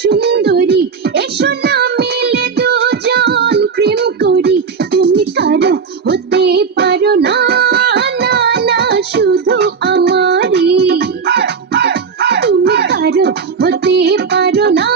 সুন্দরী, এসো না মিলে দুজন প্রেম করি। তুমি কারও হতে পারো না না না, শুধু আমারই। তুমি কারও হতে পারো না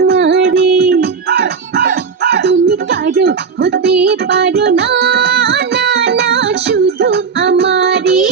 আমারে তুমি কারও হতে পারো না না না শুধু আমারে